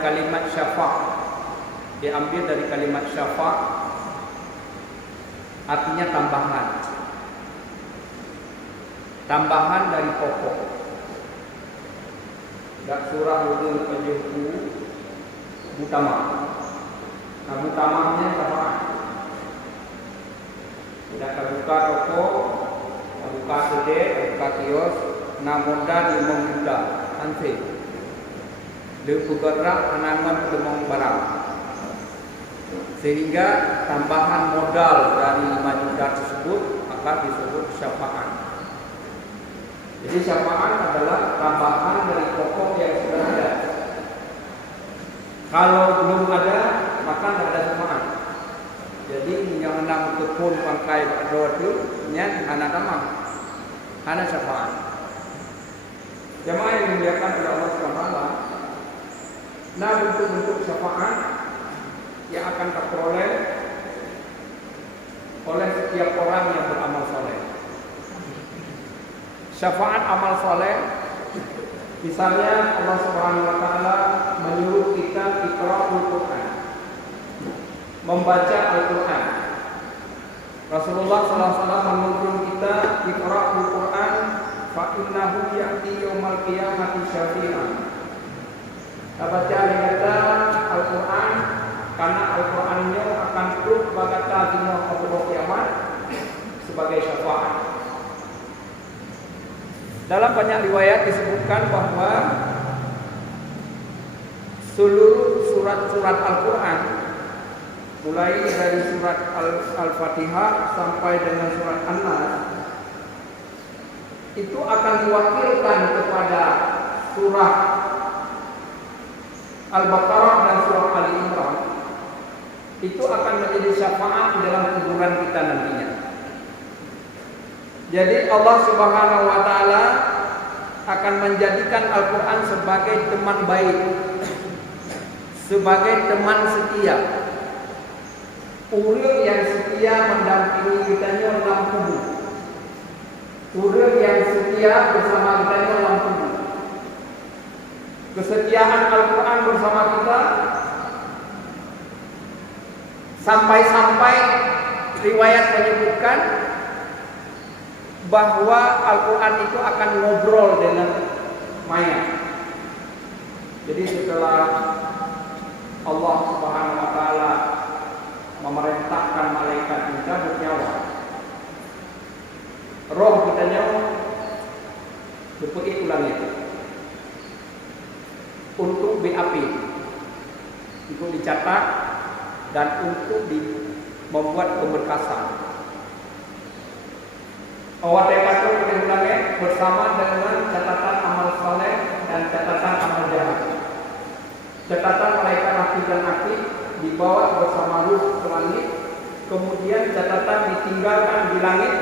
Kalimat syafa' diambil dari kalimat syafa', artinya tambahan. Tambahan dari pokok. Dak surah ulul penjuhu utama. Nah, utamanya syafaat. Tidak terbuka toko, terbuka kedai, terbuka kios, namoda di mengjuda, anse. Bergerak penanam demong barang, sehingga tambahan modal dari 5 juta tersebut maka disebut syafaat. Jadi syafaat adalah tambahan dari pokok yang sudah ada. Kalau belum ada maka tidak ada syafaat. Jadi yang enam kebun pangkai berdoa itu nya anak tamang, anak syafaat. Jemaah yang dimuliakan oleh Allah SWT. Nah, bentuk-bentuk syafaat yang akan terperoleh oleh setiap orang yang beramal soleh. Syafaat amal soleh, misalnya Allah Subhanahu Wa Taala menyuruh kita iqra'ul Quran, membaca Al-Quran. Rasulullah SAW menuntun kita iqra'ul Quran, fa innahu ya'ti yaumal qiyamati syafi'an. Baca ayat Al-Quran karena Al-Qurannya akan turut bagata dina Allah kiamat sebagai syafaat. Dalam banyak riwayat disebutkan bahwa seluruh surat-surat Al-Quran, mulai dari surat Al-Fatihah sampai dengan surat An-Nas, itu akan diwakilkan kepada surah Al-Baqarah dan surah Ali Imran. Itu akan menjadi syafaat dalam kuburan kita nantinya. Jadi Allah Subhanahu Wa Taala akan menjadikan Al-Quran sebagai teman baik, sebagai teman setia, urang yang setia mendampingi kita dalam kubur, urang yang setia bersama kita dalam kubur. Kesetiaan Al-Quran bersama kita sampai-sampai riwayat menyebutkan bahwa Al-Quran itu akan ngobrol dengan mayat. Jadi setelah Allah Subhanahu Wa Taala memerintahkan malaikat mencabut nyawa, roh kita nyawa dipergi ulangnya untuk BAP, untuk dicatat dan untuk membuat pemberkasan. Awal tekad ulangnya bersama dengan catatan amal saleh dan catatan amal jahat. Catatan malaikat aktif dan aktif dibawa bersama ruh ke langit, kemudian catatan ditinggalkan di langit,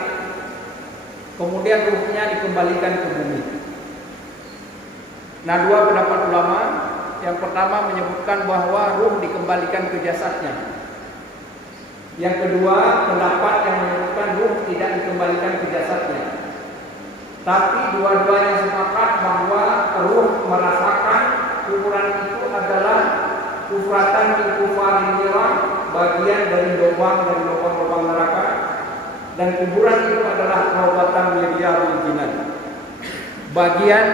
kemudian ruhnya dikembalikan ke bumi. Nah, dua pendapat ulama. Yang pertama menyebutkan bahwa ruh dikembalikan ke jasadnya. Yang kedua pendapat yang menyebutkan ruh tidak dikembalikan ke jasadnya. Tapi dua-duanya sepakat bahwa ruh merasakan kuburan itu adalah kufratan min kufarin nirah, bagian dari lubang-lubang neraka, dan kuburan itu adalah rawatan riyadul jinan, bagian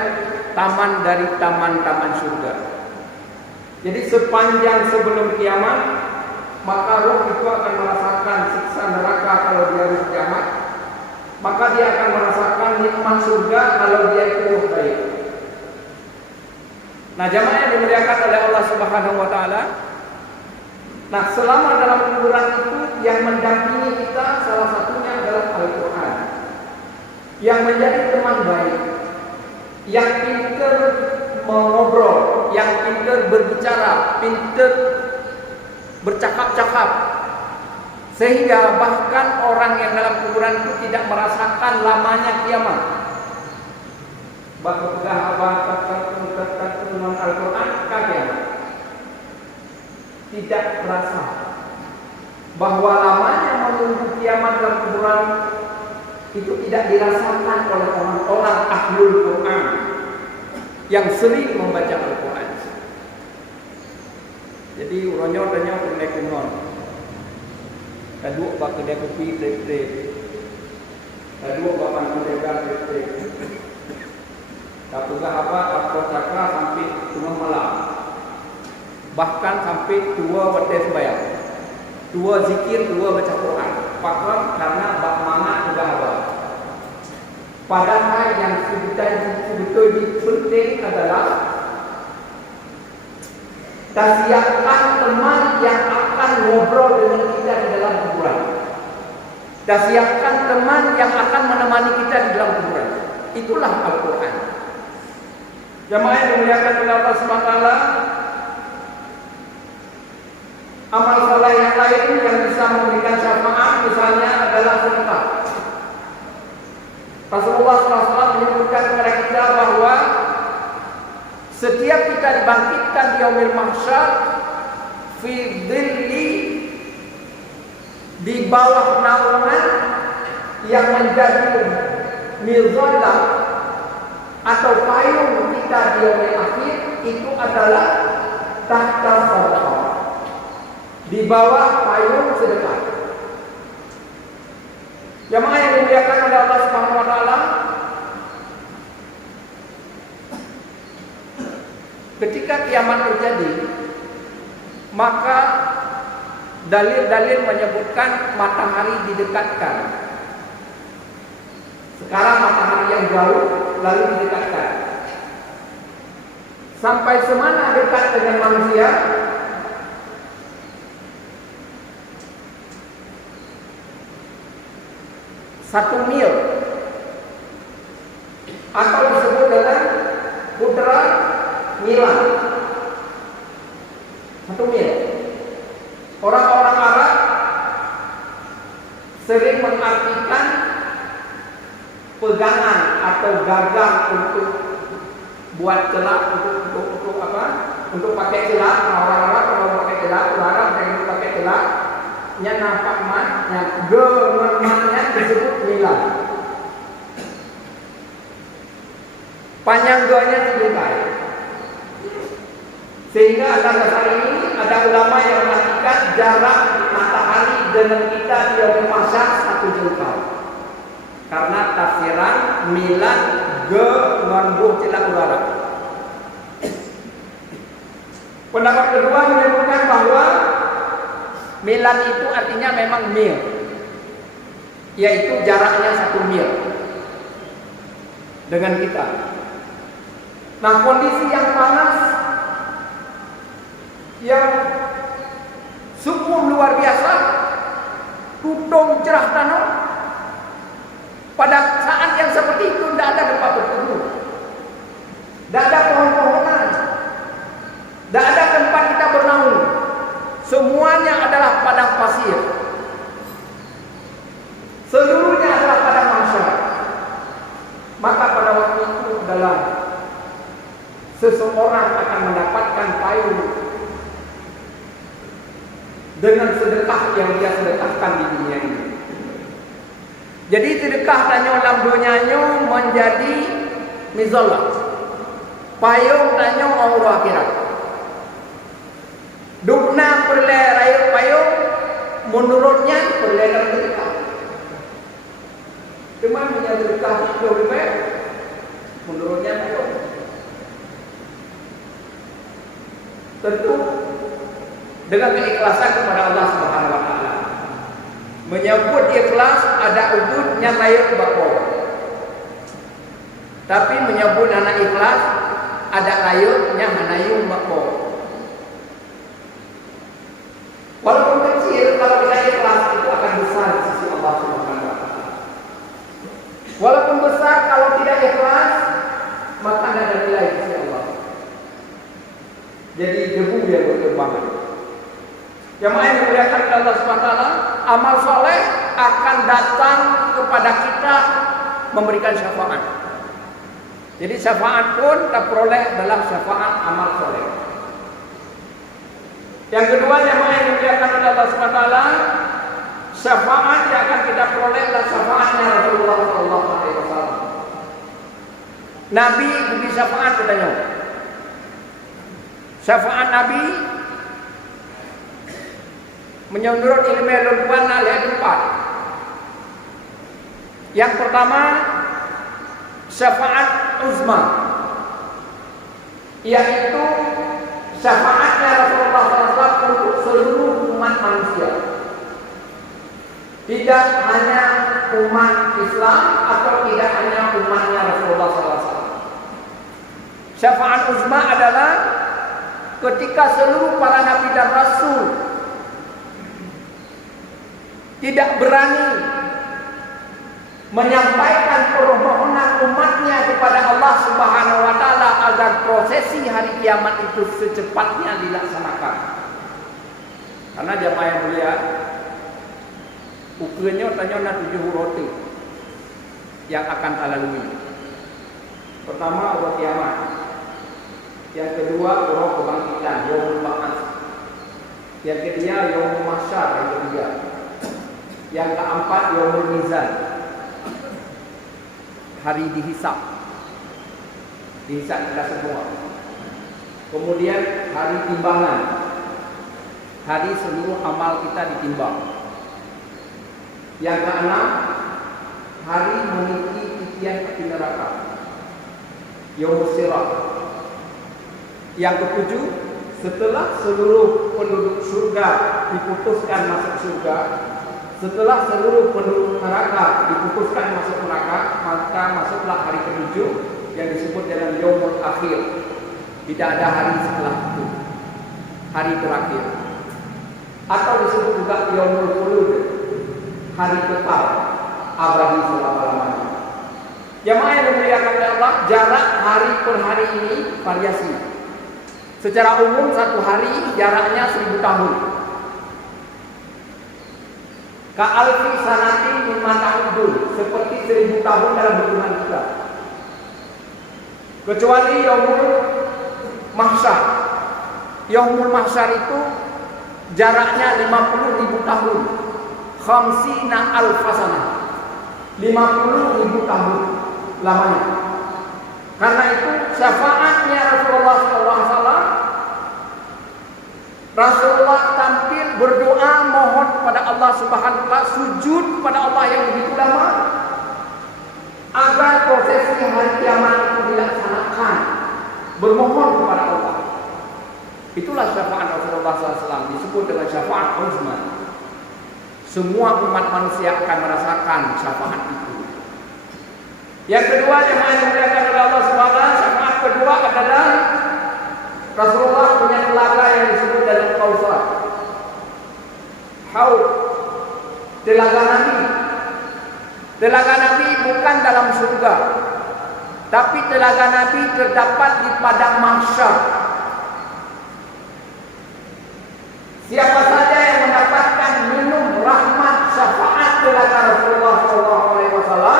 taman dari taman-taman surga. Jadi sepanjang sebelum kiamat, maka roh itu akan merasakan siksa neraka kalau dia roh kiamat, maka dia akan merasakan nikmat surga kalau dia itu roh baik. Nah, jamaah yang dimuliakan oleh Allah Subhanahu Wa Taala, nah selama dalam kuburan itu yang mendampingi kita salah satunya adalah Al-Quran, yang menjadi teman baik, yang pintar mengobrol, yang pintar berbicara, pintar bercakap-cakap, sehingga bahkan orang yang dalam kuburan itu tidak merasakan lamanya kiamat. Bahkan Al-Quran kaget, tidak merasa bahwa lamanya menunggu kiamat dalam kuburan itu tidak dirasakan oleh orang-orang ahlul Quran yang sering membaca Al-Quran. Jadi uronyo tanya kedai kunon. Kaduk bak kedai kopi trip-trip. Kaduk bak kedai trip-trip. Kapugah apa akor cakra sampai tengah malam. Bahkan sampai tua waktu sembahyang. Tua zikir, tua baca Quran. Pakam karena bak mangat juga apa. Padahal yang sebetulnya penting adalah siapkan teman yang akan ngobrol dengan kita di dalam kuburan. Siapkan teman yang akan menemani kita di dalam kuburan. Itulah Al-Quran. Jemaah yang dimuliakan oleh Allah SWT, amal saleh yang lain yang bisa memberikan syafaat misalnya adalah sedekah. Rasulullah SAW menyebutkan kepada kita bahwa setiap kita dibangkitkan di yaumil mahsyar fi dhilli, di bawah naungan yang menjadi mizallah atau payung kita di yaumil akhir, itu adalah tahta sadaqah, di bawah payung sedekah. Jemaah yang dimuliakan oleh Allah Subhanahu wa taala, ketika kiamat terjadi, maka dalil-dalil menyebutkan matahari didekatkan. Sekarang matahari yang jauh lalu didekatkan. Sampai semana dekat dengan manusia? Satu mil, atau disebut dengan putra milan. 1 mil. Orang-orang Arab sering mengartikan pegangan atau gagang untuk buat celak, untuk apa? Untuk pakai celak. Orang Arab kalau pakai celak, Arab yang pakai celak, nya nampak matnya, gemermannya disebut milan. Panjang gonya 7 kali. Sehingga atas dasar ini ada ulama yang mengatakan jarak matahari dengan kita di yaumil mahsyar 1 jengkal. Karena tafsiran milan gemerbuh celak udara. Pendapat kedua menyebutkan bahwa milan itu artinya memang mil, yaitu jaraknya 1 mil dengan kita. Nah, kondisi yang panas, yang suhu luar biasa, tudung cerah tanah, pada saat yang seperti itu tidak ada tempat berteduh, tidak ada pohon-pohonan, tidak ada tempat kita bernaung. Semuanya adalah padang pasir. Seluruhnya adalah padang mahsyar. Maka pada waktu itu adalah seseorang akan mendapatkan payung dengan sedekah yang dia sedekahkan di dunia ini. Jadi sedekah tanyo dalam dunianya menjadi mizallah, payung tanyo orang akhirat. Dukna perle rayu payung, menurutnya perle dalam sedekah. Cuma punya sedekah itu lebih, menurutnya payung. Tentu dengan keikhlasan kepada Allah Subhanahu wa taala. Menyebut ikhlas ada wujudnya layuk bako. Tapi menyebut anak ikhlas ada layuknya hanayung bako. Walaupun kecil, kalau kita ikhlas itu akan besar di sisi Allah Subhanahu wa taala. Walaupun besar, kalau tidak ikhlas, maka tidak ada nilai di sisi Allah. Jadi debu yang berterbangan. Jemaah yang dimuliakan oleh Allah SWT, amal soleh akan datang kepada kita memberikan syafaat. Jadi syafaat pun kita peroleh adalah syafaat amal soleh. Yang kedua, jemaah yang dimuliakan oleh Allah SWT, syafaat yang akan kita peroleh adalah syafaatnya Rasulullah SAW. Nabi beri syafaat katanya. Syafaat Nabi menurut ilmu Ridwan ada 4. Yang pertama, syafaat uzma, yaitu syafaatnya Rasulullah SAW untuk seluruh umat manusia, tidak hanya umat Islam atau tidak hanya umatnya Rasulullah SAW. Syafaat uzma adalah ketika seluruh para nabi dan rasul tidak berani menyampaikan permohonan umatnya kepada Allah Subhanahu wa taala agar prosesi hari kiamat itu secepatnya dilaksanakan. Karena jamaah yang mulia, ukurnya tanya 7 roti yang akan terlalui. Pertama, hari kiamat. Yang kedua, hari kebangkitan, yaumul ba'ats. Yang ketiga, yaumul mahsyar, yang ketiga. Yang keempat, yaumul mizan, hari dihisab kita semua. Kemudian hari timbangan, hari seluruh amal kita ditimbang. Yang keenam, hari meniti titian api neraka, yaumul sirat. Yang ketujuh, setelah seluruh penduduk surga diputuskan masuk surga, setelah seluruh penduduk neraka diputuskan masuk neraka, maka masuklah hari ke-7 yang disebut dengan yaumul akhir. Tidak ada hari setelah itu, hari terakhir, atau disebut juga yaumul khulud, hari kekal abadi selama-lamanya. Jamaah yang dimuliakan oleh Allah, jarak hari per hari ini variasi. Secara umum satu hari jaraknya 1000 tahun. Ka'alfi sanatin mimma ta'udun, seperti 1000 tahun dalam hitungan kita. Kecuali yaumul mahsyar. Yaumul mahsyar itu jaraknya 50.000 tahun. Khamsina alfasanah, 50.000 tahun lamanya. Karena itu syafaatnya Rasulullah SAW, Rasulullah tampil berdoa mohon kepada Allah Subhanahu wa taala, sujud kepada Allah yang begitu lama agar prosesi hari kiamat itu dilaksanakan, bermohon kepada Allah. Itulah syafaat Rasulullah SAW, disebut dengan syafaat uzma. Semua umat manusia akan merasakan syafaat itu. Yang kedua yang dimuliakan oleh Allah Subhanahu wa taala, syafaat kedua adalah Rasulullah punya telaga yang disebut dengan Kautsar. Haud, telaga Nabi. Telaga Nabi bukan dalam surga, tapi telaga Nabi terdapat di padang mahsyar. Siapa saja yang mendapatkan minum rahmat syafaat telaga Rasulullah SAW,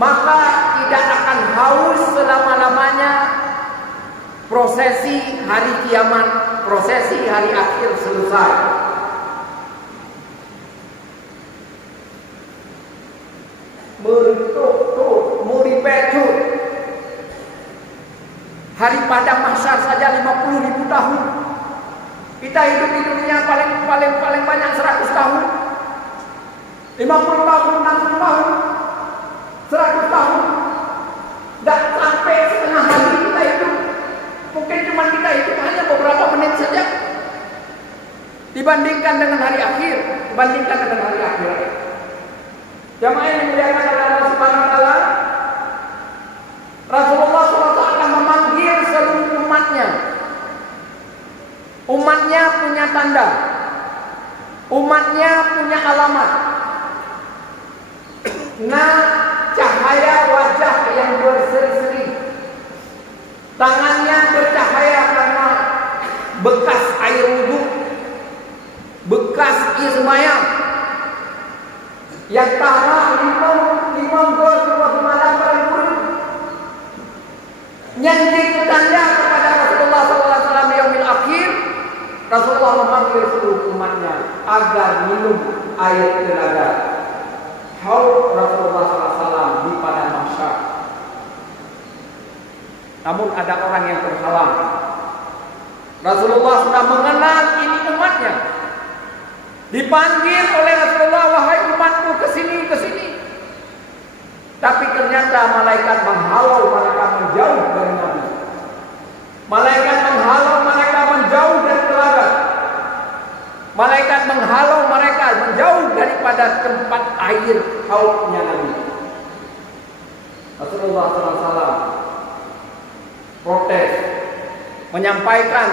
maka tidak akan haus selama-lamanya. Prosesi hari kiamat, prosesi hari akhir selesai. Muripetut. Hari padang mahsyar saja 50.000 tahun. Kita hidup di dunia paling banyak 100 tahun. 50 tahun, 60 tahun, 100 tahun. Dan sampai setengah hari kita hidup. Mungkin cuma kita hidup hanya beberapa menit saja dibandingkan dengan hari akhir, dibandingkan dengan hari akhir. Jamaah yang dimuliakan oleh Allah Subhanahu wa taala, Rasulullah SAW akan memanggil seluruh umatnya. Umatnya punya tanda, umatnya punya alamat. Nah, cahaya wajah yang berseri-seri, tangannya bercahaya karena bekas air wudhu, bekas ismayam, yang tara limau gol malam paling buruk. Nyanyi tanda kepada Rasulullah SAW yaumil akhir. Rasulullah memanggil seluruh umatnya agar minum air telaga haud Rasulullah SAW di padang mahsyar. Namun ada orang yang terhalang. Rasulullah sudah mengenal ini umatnya. Dipanggil oleh Rasulullah, wahai umatku, ke sini, ke sini. Tapi ternyata malaikat menghalau mereka menjauh dari Nabi. Malaikat menghalau mereka menjauh dari telaga. Malaikat menghalau mereka menjauh daripada tempat air haudnya Nabi. Rasulullah SAW protes, menyampaikan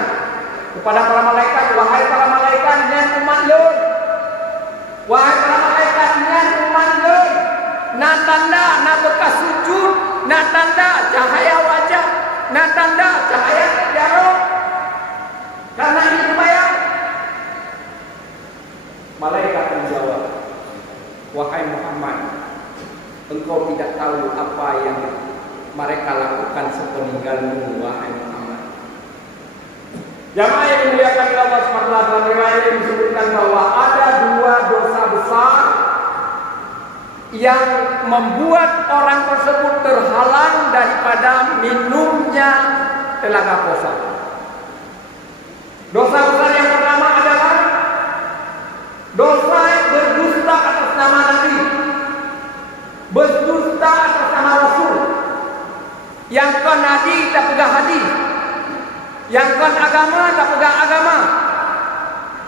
kepada para malaikat, wahai para malaikat, nyan umat lur, wahai para malaikat, nyan umat lur, nak tanda, nak bekas sujud, nak tanda cahaya wajah, nak tanda cahaya jarum, karena ini dibayar. Malaikat menjawab, wahai Muhammad, engkau tidak tahu apa yang mereka lakukan sepeninggalmu, wahai Muhammad. Jamaah yang dimuliakan Allah SWT, dalam riwayat ini disebutkan bahwa ada dua dosa besar yang membuat orang tersebut terhalang daripada minumnya telaga Kausar. Dosa besar yang pertama adalah dosa berdusta atas nama Nabi, berdusta atas nama Rasul. Yang kan Nabi tak pegang hadis, yang kan agama tak pegang agama,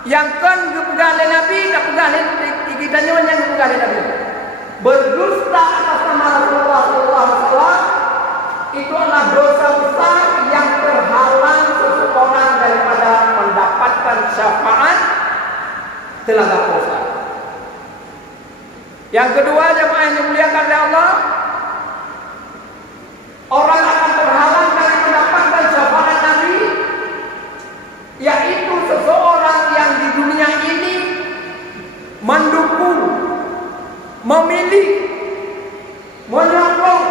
yang kan pegang Nabi tak pegang kita nyonya yang pegang Nabi. Berdusta atas nama Rasulullah SAW itu adalah dosa besar yang terhalang seseorang daripada mendapatkan syafaat telaga Kausar. Yang kedua, jemaah yang dimuliakan oleh Allah, orang akan terhalang dari mendapatkan syafaat Nabi, yaitu seseorang yang di dunia ini mendukung, memilih, menyokong,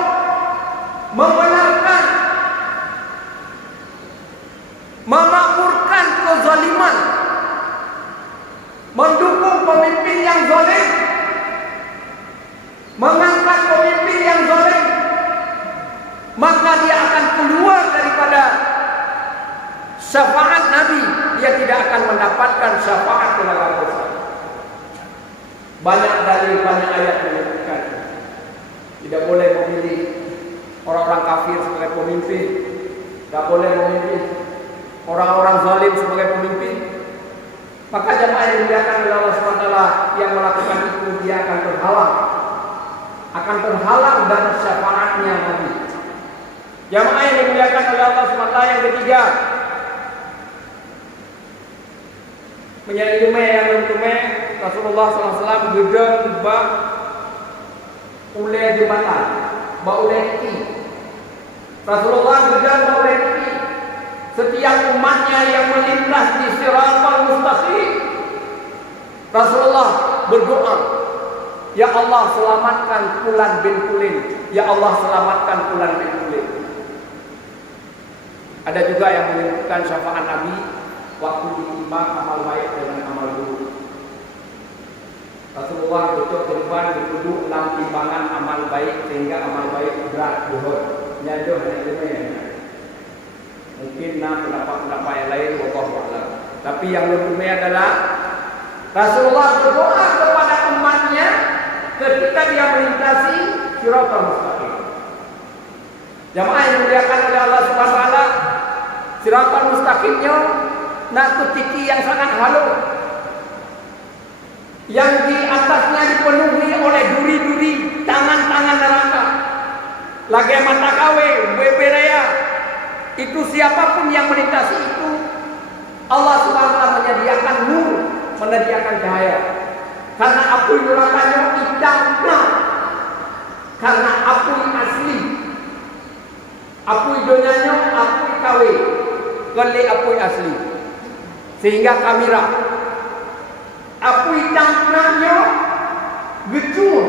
membenarkan, memakmurkan kezaliman, mendukung pemimpin yang zalim, mengangkat pemimpin yang zalim, maka dia akan keluar daripada syafaat Nabi. Dia tidak akan mendapatkan syafaat telaga Kausar. Banyak dalil, banyak ayat menyebutkan tidak boleh memilih orang-orang kafir sebagai pemimpin, tidak boleh memilih orang-orang zalim sebagai pemimpin. Maka jemaah yang dimuliakan oleh Allah SWT yang melakukan itu, dia akan terhalang dari syafaatnya Nabi. Jemaah yang dimuliakan oleh Allah SWT yang ketiga, menjadi yang mentume Rasulullah SAW gedeng bak ulai jembatan, bak ulai tiki. Rasulullah gedeng bak ulai tiki. Setiap umatnya yang melintas di Siratal Mustaqim, Rasulullah berdoa, ya Allah selamatkan Fulan bin Fulan, ya Allah selamatkan Fulan bin Fulan. Ada juga yang menyebutkan syafaat Nabi waktu ditimbang amal baik dengan amal buruk. Rasulullah duduk ke depan duduk dalam timbangan amal baik sehingga amal baik berat buhur. Nyadoh hanya mungkin pendapat-pendapat yang lain wallahu a'lam. Tapi yang lebih adalah Rasulullah berdoa kepada umatnya ketika dia melintasi Siratal Mustaqim. Jamaah yang dimuliakan oleh Allah Subhanahu wa taala, Siratal Mustaqimnya narkotika yang sangat halus, yang di atasnya dipenuhi oleh duri-duri tangan-tangan neraka, lagi mata kawe, beberaya. Itu siapapun yang melintasi itu, Allah Subhanahu wa taala menyediakan nur, menyediakan cahaya. Karena api nerakanya hitam gelap, karena api asli, api donyanya api kawe, gele api asli. Sehingga kamera api tampaknya gecur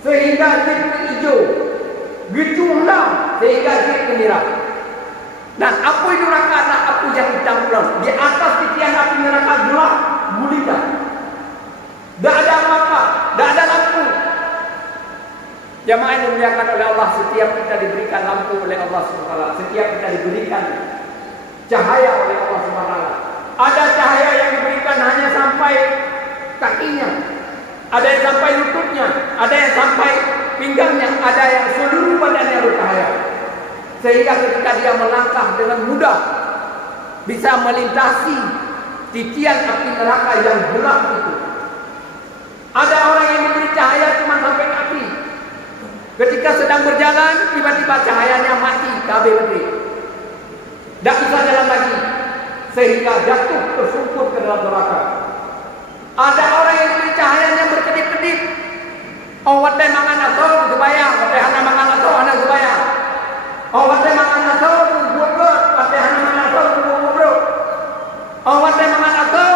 sehingga jadi hijau, gecurlah sehingga jadi merah. Dan api neraka adalah api yang hitam gelap. Di atas titian api neraka gelap gulita. Tidak ada apa-apa, tidak ada lampu. Jamaah yang dimuliakan oleh Allah, setiap kita diberikan lampu oleh Allah SWT, setiap kita diberikan cahaya oleh Allah SWT. Ada cahaya yang diberikan hanya sampai ada yang sampai lututnya, ada yang sampai pinggangnya, ada yang seluruh badannya bercahaya. Sehingga ketika dia melangkah dengan mudah bisa melintasi titian api neraka yang gelap itu. Ada orang yang diberi cahaya cuma sampai kaki. Ketika sedang berjalan, tiba-tiba cahayanya mati, kabeh berhenti. Tak bisa jalan lagi, sehingga jatuh tersungkur ke dalam neraka. Ada orang yang diberi cahayanya berkedip-kedip. Oh, wate mangan atau sebayang, wate hana mangan atau hana sebayang. Oh, wate mangan atau buat, wate hana mangan atau buat. Oh, wate mangan atau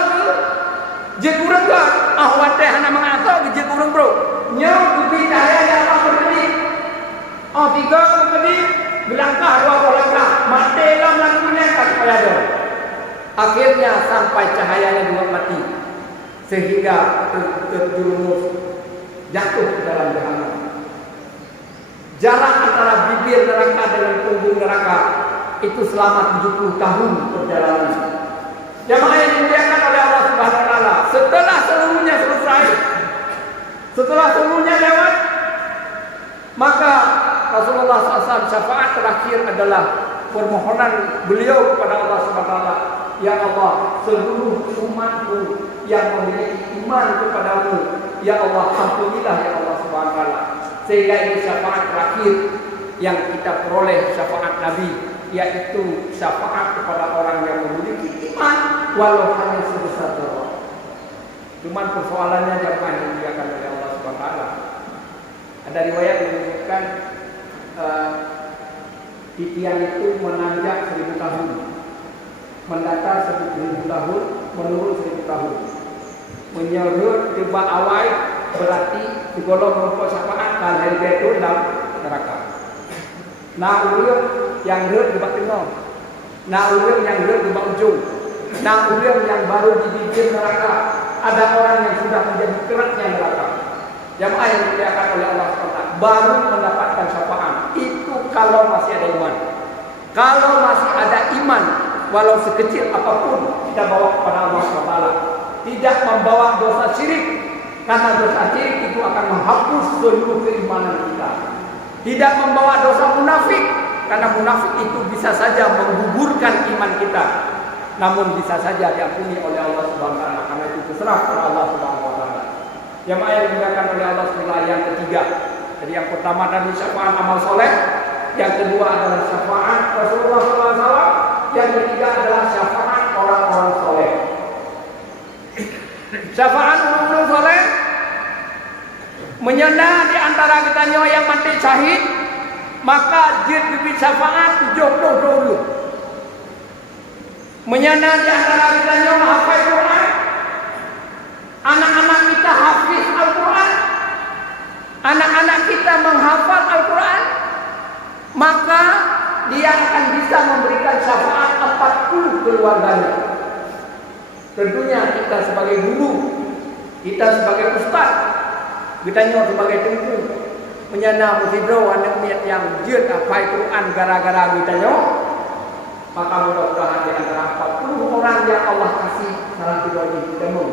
je kurang ke? Oh, wate hana mangan atau je kurang bro. Nyau diberi cahayanya apa berkedip. Oh, tiga berkedip, berlangkah dua langkah, mati dalam lakunya tak payah dah. Akhirnya sampai cahayanya juga mati, sehingga terjerumus jatuh ke dalam jahanam. Jarak antara bibir neraka dengan punggung neraka itu selama 70 tahun perjalanan. Jamaah yang dimuliakan oleh Allah Subhanahu wa taala, setelah seluruhnya selesai, setelah seluruhnya lewat, maka Rasulullah SAW syafaat terakhir adalah permohonan beliau kepada Allah Subhanahu wa taala, ya Allah, seluruh umatku yang memiliki iman kepadamu, ya Allah, ampunilah ya Allah Subhanahu wa taala. Sehingga ini syafaat terakhir yang kita peroleh, syafaat Nabi, yaitu syafaat kepada orang yang memiliki iman walau hanya sebesar zarah. Cuman persoalannya jamaah yang dimuliakan oleh Allah Subhanahu wa taala. Ada riwayat yang menyebutkan titian itu menanjak 1000 tahun, mendatar 1000 tahun, menurun 1000 tahun, menyerut tiba awal berarti digolong rumput syafaat dan hari itu dalam neraka. Nah ulun yang rut di tengah, nah ulun yang rut di ujung, nah ulun yang baru di bibir neraka. Ada orang yang sudah menjadi keratnya neraka. Jamaah yang dimuliakan oleh Allah SWT baru mendapatkan syafaat. Itu kalau masih ada iman. Kalau masih ada iman, walau sekecil apapun kita bawa kepada Allah SWT, tidak membawa dosa syirik, karena dosa syirik itu akan menghapus seluruh keimanan kita. Tidak membawa dosa munafik, karena munafik itu bisa saja menggugurkan iman kita, namun bisa saja diampuni oleh Allah Subhanahu wa taala. Karena itu terserah kepada Allah Subhanahu wa taala. Jamaah yang dimuliakan oleh Allah Subhanahu yang ketiga. Jadi yang pertama tadi syafaat amal soleh, yang kedua adalah syafaat Rasulullah SAW, yang ketiga adalah syafaat orang-orang soleh. Syafaat orang-orang soleh menyenda di antara kita yang mati syahid, maka jid bibit syafaat 70 dulu. Menyenda di antara kita menghafal Quran, anak-anak kita hafiz Al-Quran, anak-anak kita menghafal Al-Quran, maka dia akan bisa memberikan syafaat 40 keluarganya. Tentunya kita sebagai guru, kita sebagai ustaz, kita sebagai tengku menyana musibro anak yang jid hafal Quran gara-gara kita maka mudah-mudahan di antara 40 orang yang Allah kasih salah satu lagi ketemu.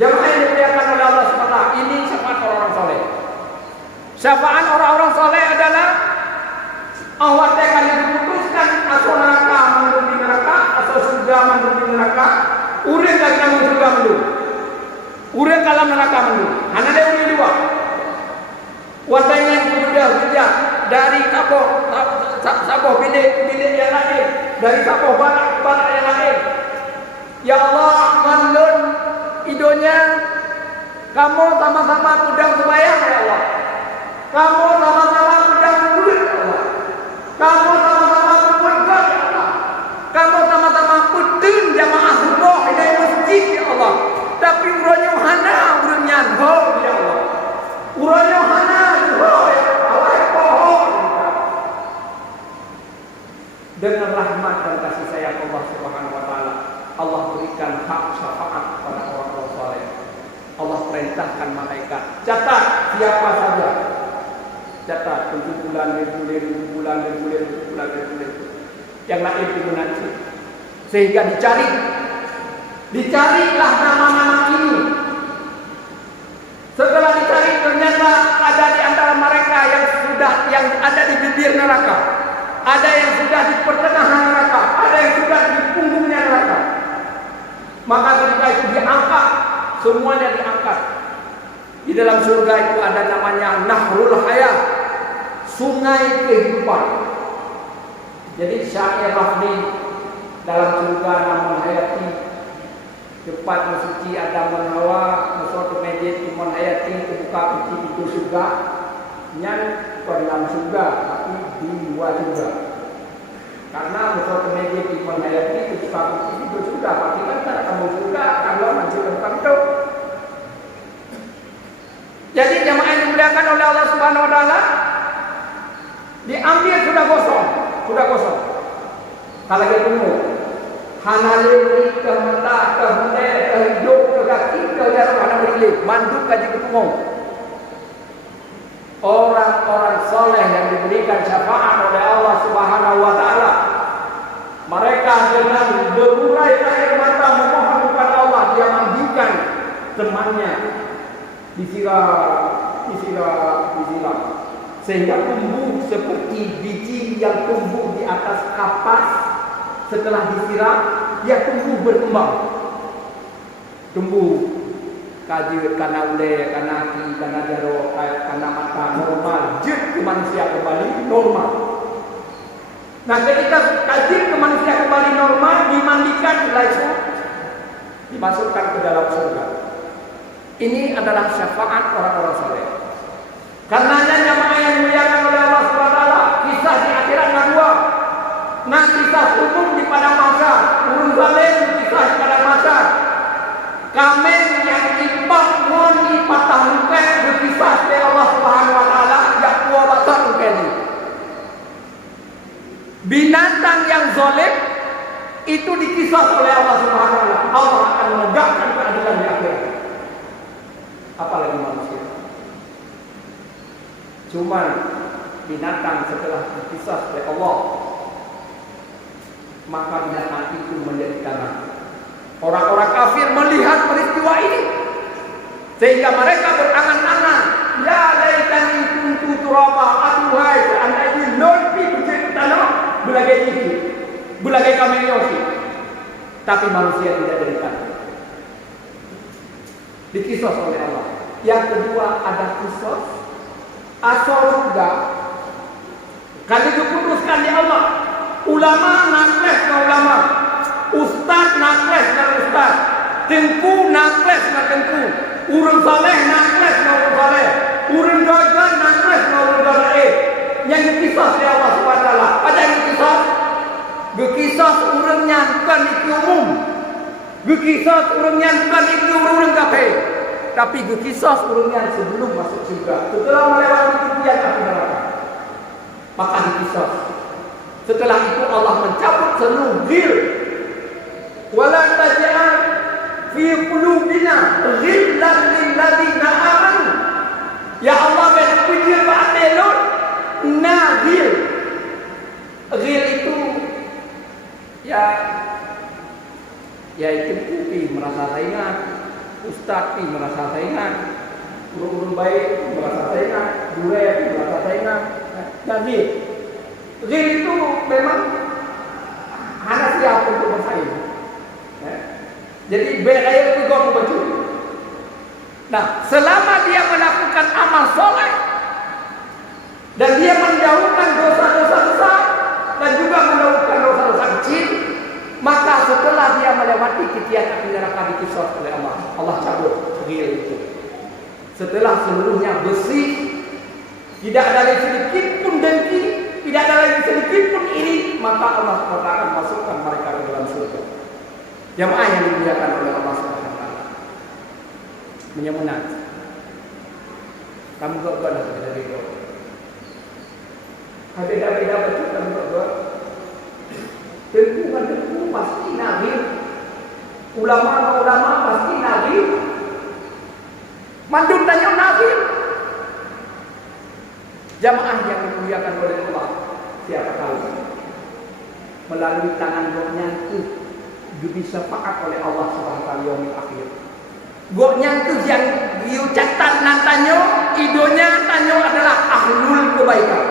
Jamaah yang dimuliakan oleh Allah SWT, ini syafaat orang-orang soleh. Syafaat orang-orang soleh adalah Allah akan diputuskan asal neraka menurut di neraka, asal surga menurut di neraka, urang dalam surga menurut, urang dalam neraka menurut. Hanya ada urang dua. Wadanya yang sudah kerja dari saboh bilik yang lain, dari saboh barak yang lain. Ya Allah, manlun idonya, kamu sama-sama kudang sembahyang ya Allah. Kamu sama-sama kudang mulut ya Allah. Kamu sama-sama berbuat ya Allah. Kamu sama-sama putun jamaah subuh di masjid ya Allah. Tapi uranya hana uranya ho ya Allah. Uranya hana ho ya Allah. Pohon. Dengan rahmat dan kasih sayang Allah Subhanahu wa taala, Allah berikan hak syafaat kepada orang-orang saleh. Allah perintahkan malaikat, catat siapa saja. Catat 7 bulan, 1000 bulan, 1000 bulan. Yang lain dimenanti. Sehingga dicarilah nama-nama ini. Setelah dicari ternyata ada di antara mereka yang ada di bibir neraka, ada yang sudah di pertengahan neraka, ada yang sudah di punggungnya neraka. Maka ketika itu diangkat, semuanya diangkat. Di dalam surga itu ada namanya Nahrul Hayat, sungai kehidupan. Jadi syair Rafli dalam surga namun hayati, tempat mensuci Adam dan Hawa, suatu masjid iman hayati, terbuka pintu surga. Nyan dalam surga, tapi di luar surga. Karena suatu masjid iman hayati, terbuka pintu surga. Tapi kan tak kamu surga kalau masih tempat itu. Jadi jamaah yang dimuliakan oleh Allah Subhanahu Wa Taala, diambil sudah kosong. Kalau dia penuh, hanaliri ke mata, ke hende, ke hidup, ke kaki, ke jarum, mana berilik, manduk kaji ketemu. Orang-orang soleh yang diberikan syafaat oleh Allah Subhanahu Wa Taala, mereka dengan berurai air mata memohon kepada Allah, dia mandikan temannya, disiram, sehingga tumbuh seperti biji yang tumbuh di atas kapas. Setelah disiram, dia tumbuh berkembang. Tumbuh kaji karena ule, karena hati, karena jaro, karena mata normal. Jep ke manusia kembali normal. Nah, ketika kaji ke manusia kembali normal, dimandikan setelah itu dimasukkan ke dalam surga. Ini adalah syafaat orang-orang saleh. Karenanya jamaah yang dimuliakan oleh Allah Subhanahu Wa Taala, kisah di akhirat dua. Nah, kisah umum di padang mahsyar, urun zalim kisah di padang mahsyar. Kamen yang ipak moni patah muka berkisah oleh Allah Subhanahu Wa Taala, yang kuat batang muka ini. Binatang yang zalim itu dikisah oleh Allah Subhanahu Wa Taala. Allah akan menegakkan keadilan di akhirat. Apalagi manusia. Cuma binatang setelah dipisah oleh Allah, maka binatang itu menjadi tanah. Orang-orang kafir melihat peristiwa ini, sehingga mereka berangan-angan, ya laitani kuntu turaba, aduhai seandainya lompi menjadi tanah, belagai itu, belagai kameliosi. Tapi manusia tidak dari tanah. Dikisah oleh Allah. Yang kedua ada kisah asal surga. Kali diputuskan di Allah. Ulama nakles na ulama, ustaz nakles na ustaz, tengku nakles na tengku, urang saleh nakles na urang saleh, urang gagal nakles na urang gagal. Yang dikisah oleh Allah Subhanahu Wa Taala. Ada yang dikisah? Gekisah urang nyankan itu umum. Gekisah urang nyankan itu urang kafir. Tapi gekisah urangnya sebelum masuk surga, setelah melewati kemudian api neraka, maka dikisah. Setelah itu Allah mencabut seluruh ghil. Wala taj'al fi qulubina ghillan lil ladzina amanu. Ya Allah, bagi pujian ba'delun naghil. Ghil itu ya itu kupi merasa saingan. Ustaz pi merasa saingan, guru-guru baik merasa saingan, dure merasa saingan. Jadi itu memang hanya siap untuk bersaing. Jadi beraya itu gak membaca. Nah, selama dia melakukan amal soleh dan dia menjauhkan dosa-dosa besar dan juga menjauhkan dosa-dosa kecil, maka setelah dia melewati ketiak api neraka dikisah oleh Allah, Allah cabut ghil itu. Setelah seluruhnya bersih, tidak ada lagi sedikit pun dengki, tidak ada lagi sedikit pun iri, maka Allah akan masukkan mereka ke dalam surga. Jamaah yang dimuliakan oleh Allah Subhanahu Wa Taala. Menyemunat. Kamu gak ada beda-beda. Beda-beda betul kamu gak. Tentu pasti nabi. Ulama pasti nabi. Mandun tanya nabi. Jamaah yang dimuliakan oleh Allah, siapa tahu melalui tangan doanya itu bisa syafaat oleh Allah Subhanahu wa taala yaumil akhir. Goknya tu yang you catat nantanyo, idonya tanyo adalah ahlul kebaikan.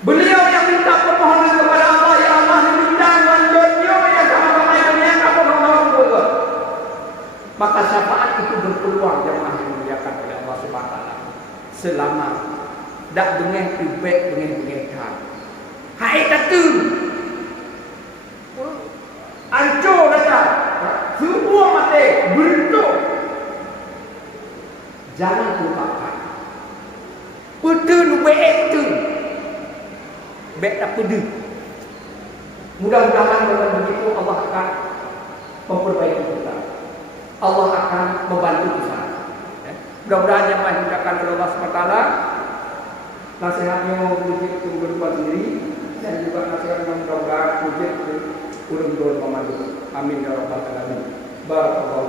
Beliau yang minta permohonan kepada Allah, ya Allah minta mandonyo yang sama-sama yang kamu menolong gua. Maka syafaat itu berpeluang jemaah yang dimuliakan oleh Allah Subhanahu wa taala. Selama dak dengeh tibek dengan kan. Hai kata ancur kata semua mati bentuk. Jangan lupakan pedun bek tu bek tak pedun. Mudah-mudahan dengan begitu Allah akan memperbaiki kita. Allah akan membantu kita. Mudah-mudahan yang dimuliakan oleh Allah Subhanahu wa taala, nasihatnya wujud berupa sendiri dan juga nasihatnya mudah-mudahan wujud ulun-ulun memandu. Amin ya rabbal alamin. Barakallahu